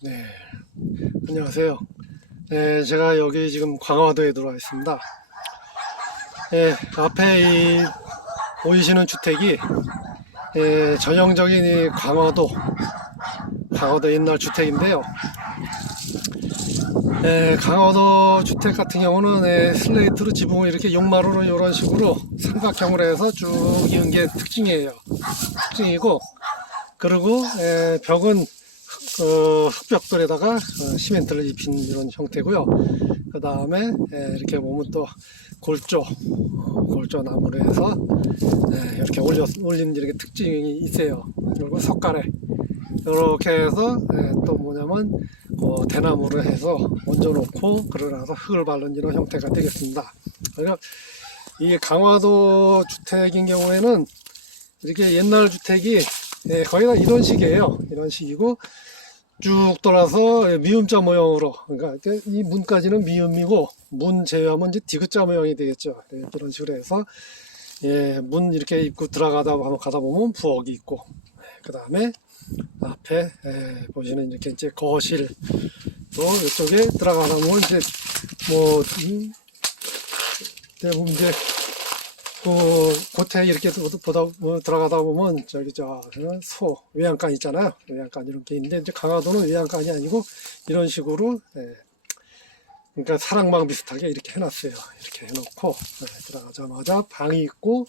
네, 안녕하세요. 네, 제가 여기 지금 광화도에 들어와 있습니다. 네, 앞에 보이시는 주택이 전형적인 이 강화도 옛날 주택인데요. 강화도 주택 같은 경우는 슬레이트로 지붕을 이렇게 용마루로 이런 식으로 삼각형으로 해서 쭉 이은 게 특징이고, 그리고 벽은 흙벽돌에다가 시멘트를 입힌 이런 형태고요. 그 다음에 이렇게 보면 또 골조 나무로 해서 이렇게 올린 이렇게 특징이 있어요. 그리고 석가래 이렇게 해서 또 뭐냐면 대나무로 해서 얹어놓고 그러나서 흙을 바른 이런 형태가 되겠습니다. 그러니까 이 강화도 주택인 경우에는 이렇게 옛날 주택이 거의 다 이런 식이에요. 이런 식이고 쭉 돌아서 미음자 모형으로, 그러니까 이 문까지는 미음이고 문 제외하면 이제 디귿자 모형이 되겠죠. 이런 식으로 해서 문 이렇게 입구 가다 보면 부엌이 있고, 그 다음에 앞에 보시는 이렇게 이제 거실, 또 이쪽에 들어가다 보면 이제 대부분 이제 겉에 이렇게 들어가다 보면 외양간 있잖아요. 외양간 이런 게 있는데, 이제 강화도는 외양간이 아니고 이런 식으로 그러니까 사랑방 비슷하게 이렇게 해놨어요. 이렇게 해놓고 들어가자마자 방이 있고,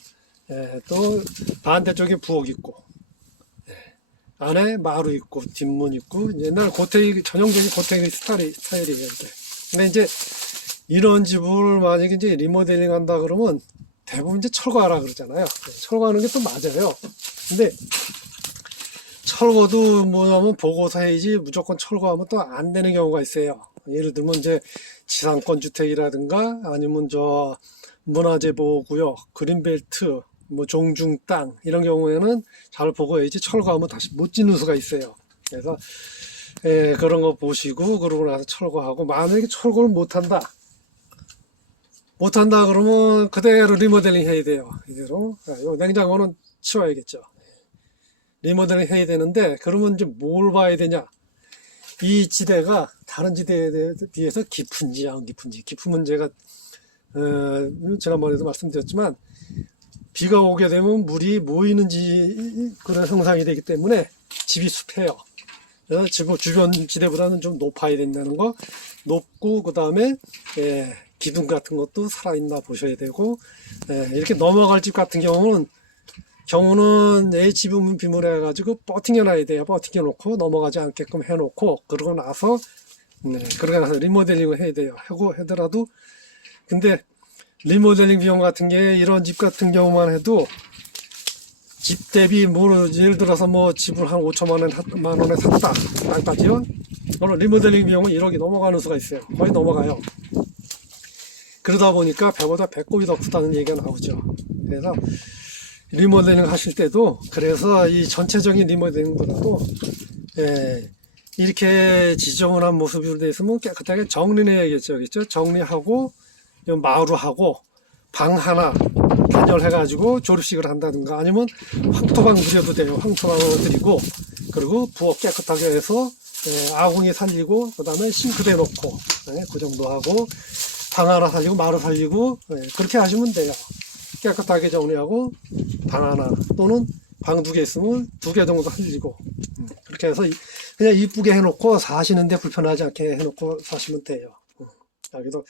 또 반대쪽에 부엌 있고, 안에 마루 있고 뒷문 있고, 옛날 고택 전형적인 고택의 스타일이에요. 근데 이제 이런 집을 만약에 이제 리모델링 한다 그러면 대부분 이제 철거하라 그러잖아요. 철거하는 게 또 맞아요. 근데 철거도 뭐냐면 보고서 해야지 무조건 철거하면 또 안 되는 경우가 있어요. 예를 들면 이제 지상권 주택이라든가 아니면 저 문화재 보호구역, 그린벨트, 뭐 종중 땅 이런 경우에는 잘 보고 해야지 철거하면 다시 못 짓는 수가 있어요. 그래서 그런 거 보시고 그러고 나서 철거하고, 만약에 철거를 못한다 그러면 그대로 리모델링 해야 돼요. 이대로 요 냉장고는 치워야겠죠. 리모델링 해야 되는데, 그러면 이제 뭘 봐야 되냐, 이 지대가 다른 지대에 비해서 깊은지 안 깊은지. 깊으면 제가 지난번에도 말씀드렸지만 비가 오게 되면 물이 모이는지 그런 형상이 되기 때문에 집이 습해요. 그래서 집 주변 지대보다는 좀 높아야 된다는 거, 높고 그 다음에 기둥 같은 것도 살아있나 보셔야 되고, 이렇게 넘어갈 집 같은 경우는 내 지붕 비물해 가지고 버팅겨 놔야 돼요. 버팅겨 놓고 넘어가지 않게끔 해놓고, 그러고 나서 리모델링을 해야 돼요. 하고 하더라도, 근데 리모델링 비용 같은 게 이런 집 같은 경우만 해도 집 대비 예를 들어서 집을 한 5천만 원에 샀다 땅까지요. 그럼 리모델링 비용은 1억이 넘어가는 수가 있어요. 거의 넘어가요. 그러다 보니까 배보다 배꼽이 더 크다는 얘기가 나오죠. 그래서 리모델링 하실 때도, 그래서 이 전체적인 리모델링보다도 이렇게 지저분한 모습으로 되어 있으면 깨끗하게 정리를 해야겠죠. 그렇죠? 정리하고 마루하고 방 하나 단열해가지고 조립식을 한다든가, 아니면 황토방 들여도 돼요. 황토방을 드리고, 그리고 부엌 깨끗하게 해서 아궁이 살리고, 그 다음에 싱크대 놓고, 그 정도 하고, 방 하나 살리고 마루 살리고, 그렇게 하시면 돼요. 깨끗하게 정리하고 방 하나, 또는 방 2개 있으면 2개 정도 살리고, 그렇게 해서 그냥 이쁘게 해놓고 사시는데 불편하지 않게 해놓고 사시면 돼요. 여기도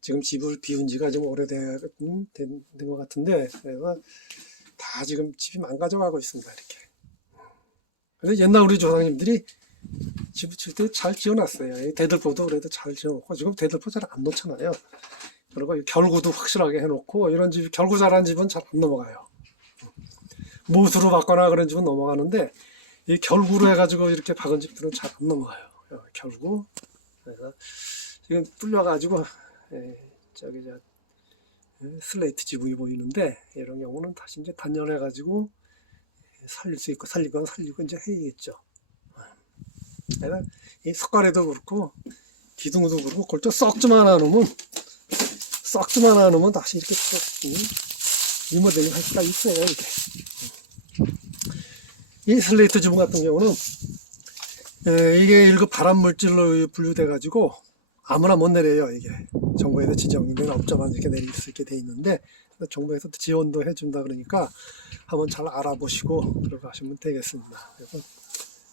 지금 집을 비운 지가 좀 오래된 것 같은데, 그래서 다 지금 집이 망가져가고 있습니다. 이렇게. 근데 옛날 우리 조상님들이 집을 칠 때 잘 지어놨어요. 대들보도 그래도 잘 지어놓고, 지금 대들보 잘 안 놓잖아요. 그리고 결구도 확실하게 해놓고, 이런 집, 결구 잘한 집은 잘 안 넘어가요. 못으로 박거나 그런 집은 넘어가는데, 이 결구로 해가지고 이렇게 박은 집들은 잘 안 넘어가요. 결구. 그래서 지금 뚫려가지고 슬레이트 지붕이 보이는데, 이런 경우는 다시 이제 단열해가지고 살릴 수 있고, 살리고 이제 해야겠죠. 그래서 이 석가래도 그렇고 기둥도 그렇고 골조 썩지만 않으면 다시 이렇게 리모델링 할 수가 있어요. 이렇게. 이 슬레이트 지붕 같은 경우는 이게 1급 발암 물질로 분류돼 가지고 아무나 못 내려요. 이게 정부에서 지정된 업자만 이렇게 내릴 수 있게 돼 있는데, 정부에서 지원도 해준다 그러니까 한번 잘 알아보시고 들어가시면 되겠습니다. 그래서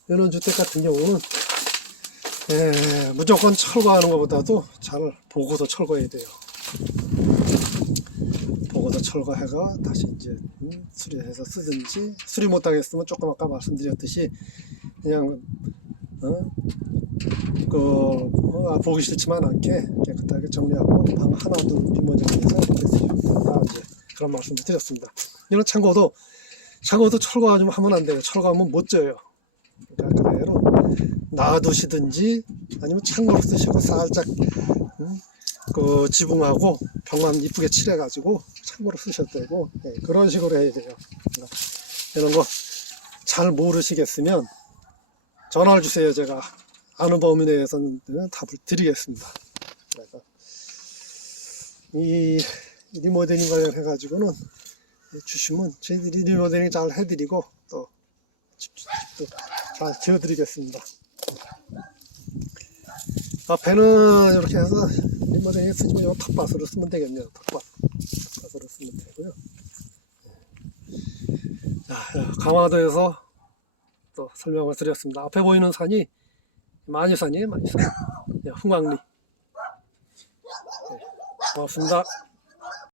연원주택 같은 경우는 무조건 철거하는 것보다도 잘 보고서 철거해야 돼요. 보고서 철거해가 다시 이제 수리해서 쓰든지, 수리 못하겠으면 조금 아까 말씀드렸듯이 그냥 보기 싫지만 않게 깨끗하게 정리하고 방 하나 둘 빈번정리해서 이렇게 쓰시면 된다, 이제 그런 말씀을 드렸습니다. 이런 창고도 철거 좀 하면 안 돼요. 철거하면 못 져요. 그러니까 그대로 놔두시든지 아니면 창고로 쓰시고 살짝 그 지붕하고 벽만 이쁘게 칠해가지고 창고로 쓰셔도 되고, 그런 식으로 해야 돼요. 이런 거 잘 모르시겠으면 전화를 주세요. 제가 아는 범위 내에서는 답을 드리겠습니다. 그래서 이 리모델링 관련해 가지고는 주시면 저희들이 리모델링 잘 해드리고 또 집도 잘 지어드리겠습니다. 앞에는 이렇게 해서 리모델링 쓰시면 요 텃밭으로 쓰면 되겠네요. 텃밭으로 쓰면 되고요. 자, 강화도에서 또 설명을 드렸습니다. 앞에 보이는 산이 만이산이에요. 만이산. 흥왕리. 고맙습니다.